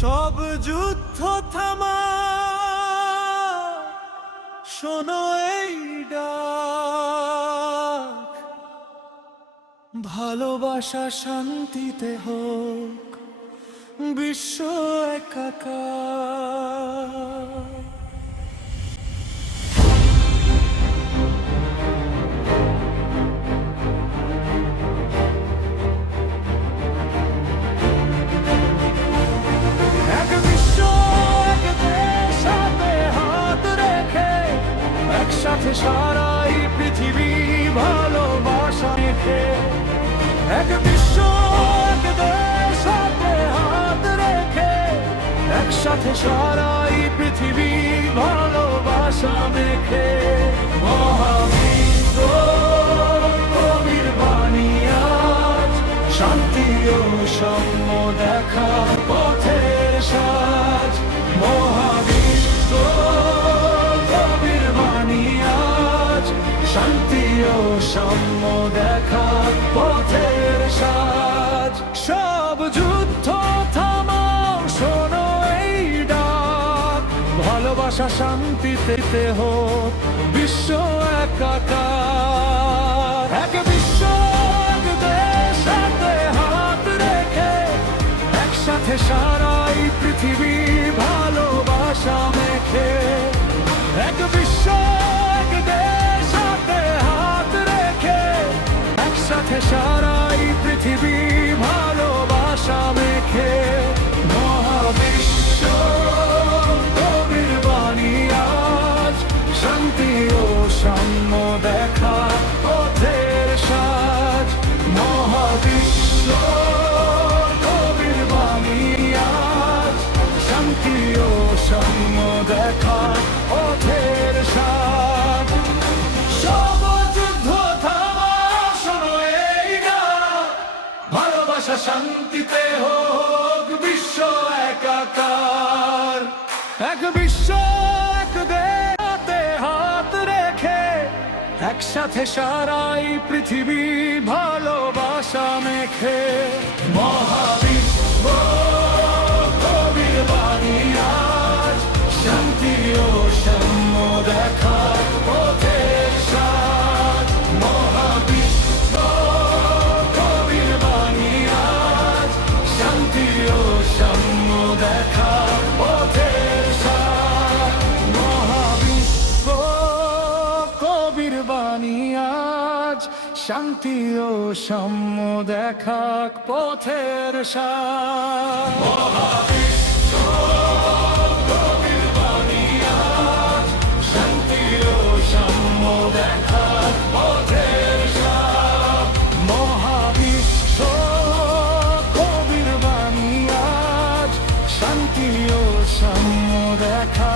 সব যুদ্ধ থামা, শোনো এই ডাক, ভালোবাসা শান্তিতে হোক বিশ্ব একাকার। এক বিশ্ব, এক দেশ, হাতে হাত রেখে একসাথে সারাই পৃথিবী ভালোবাসা রেখে। এক বিশ্ব, এক দেশ, হাতে হাত রেখে একসাথে সারাই পৃথিবী ভালোবাসা মেখে। মহাবিশ্ব কবির বাণী আজ শান্তি ও সাম্য দেখা পথের সাজ। মহাবিশ্ব কবির বাণী আজ শান্তি ও সাম্য দেখা পথের সাজ। সব যুদ্ধ থামাও, শোনো এই ডাক, ভালোবাসা শান্তিতে হোক বিশ্ব একাকার। এক বিশ্ব, এক দেশ, হাতে হাত রেখে একসাথে সারাই পৃথিবী ভালোবাসা মেখে। এক বিশ্ব, এক দেশ, হাতে হাত রেখে একসাথে সারাই পৃথিবী ভালোবাসা মেখে। মহাবিশ্ব কবির বাণী আজ শান্তি ও সাম্য দেখা পথের সাজ। মহাবিশ্ব কবির বাণী আজ শান্তি ও সাম্য দেখা পথের সাজ। সব যুদ্ধ থামাও, শোনো এই ডাক, ভালোবাসা শান্তিতে হোক বিশ্ব একাকার। এক বিশ্ব, এক দেশ, হাতে হাত রেখে একসাথে সারাই পৃথিবী ভালোবাসা মেখে। মহাবিশ্ব কবির বাণী আজ শান্তি ও সাম্য দেখা পথের সাজ। মহাবিশ্ব কবির বাণী আজ শান্তি ও সাম্য দেখা পথের সাজ। মহাবিশ্ব কবির বাণী আজ শান্তি ও সাম্য দেখা পথের সাজ। মহাবিশ্ব কবির বাণী আজ শান্তি ও সাম্য দেখা পথের সাজ। মহাবিশ্ব কবির বাণী আজ শান্তি ও সাম্য দেখা